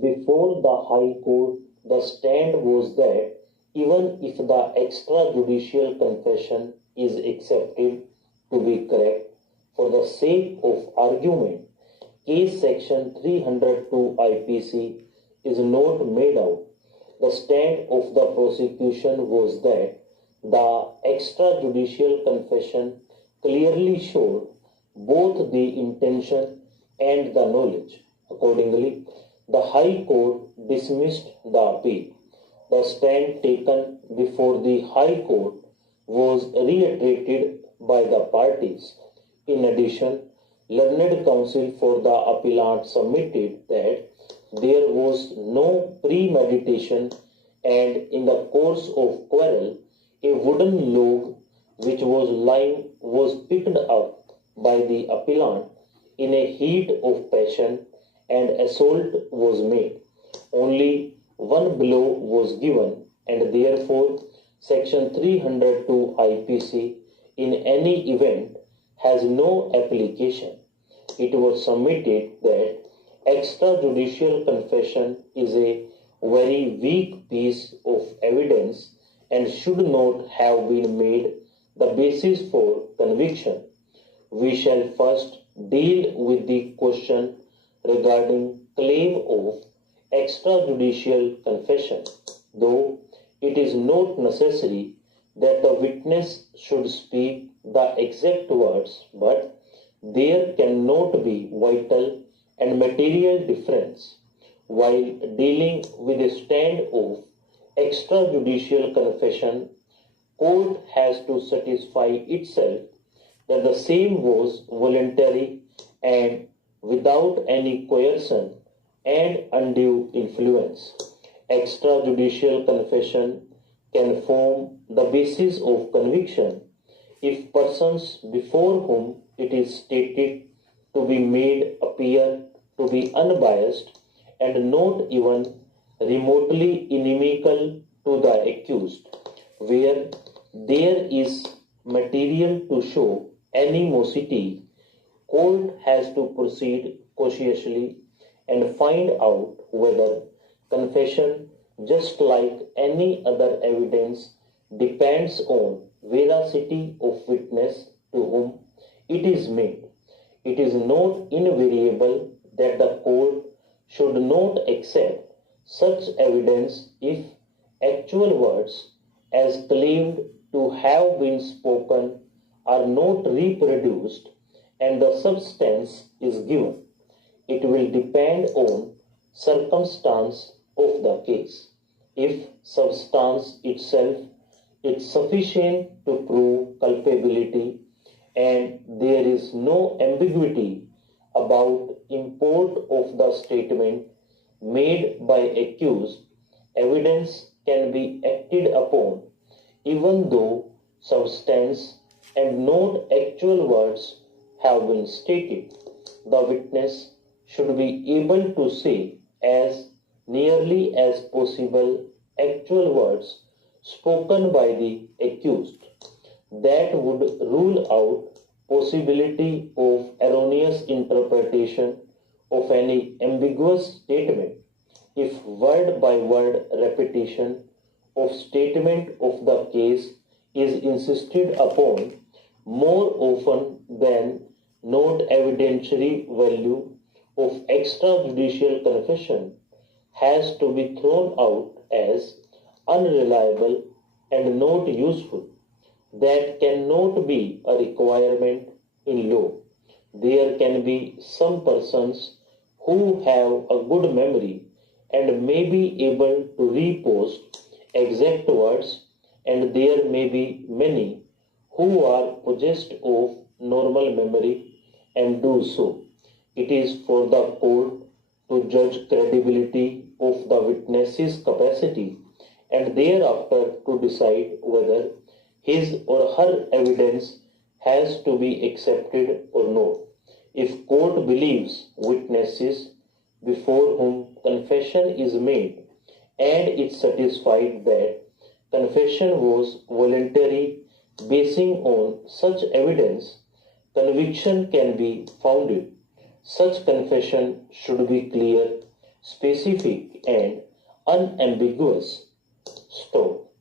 Before the High Court, the stand was that even if the extrajudicial confession is accepted to be correct, for the sake of argument, case section 302 IPC is not made out. The stand of the prosecution was that the extrajudicial confession clearly showed both the intention and the knowledge. Accordingly, the High Court dismissed the appeal. The stand taken before the High Court was reiterated by the parties. In addition, learned counsel for the appellant submitted that there was no premeditation, and in the course of quarrel, a wooden log which was lying was picked up by the appellant in a heat of passion and assault was made. Only one blow was given, and therefore section 302 IPC in any event has no application. It was submitted that extrajudicial confession is a very weak piece of evidence and should not have been made the basis for conviction. We shall first deal with the question regarding claim of extrajudicial confession, though it is not necessary that the witness should speak the exact words, but there cannot be vital and material difference. While dealing with a stand of extrajudicial confession, court has to satisfy itself that the same was voluntary and without any coercion and undue influence. Extrajudicial confession can form the basis of conviction if persons before whom it is stated to be made appear to be unbiased and not even remotely inimical to the accused. Where there is material to show animosity, court has to proceed cautiously and find out whether confession, just like any other evidence, depends on veracity of witness to whom it is made. It is not invariable that the court should not accept such evidence if actual words as claimed to have been spoken are not reproduced and the substance is given. It will depend on circumstance of the case. If substance itself is sufficient to prove culpability and there is no ambiguity about import of the statement made by accused, evidence can be acted upon even though substance and not actual words have been stated. The witness should be able to say as nearly as possible actual words spoken by the accused. That would rule out possibility of erroneous interpretation of any ambiguous statement. If word by word repetition of statement of the case is insisted upon more often than not, evidentiary value of extrajudicial confession has to be thrown out as unreliable and not useful. That cannot be a requirement in law. There can be some persons who have a good memory and may be able to repost exact words, and there may be many who are possessed of normal memory and do so. It is for the court to judge credibility of the witness's capacity and thereafter to decide whether his or her evidence has to be accepted or not. If court believes witnesses before whom confession is made and is satisfied that confession was voluntary basing on such evidence, conviction can be founded. Such confession should be clear, specific and unambiguous. Stop.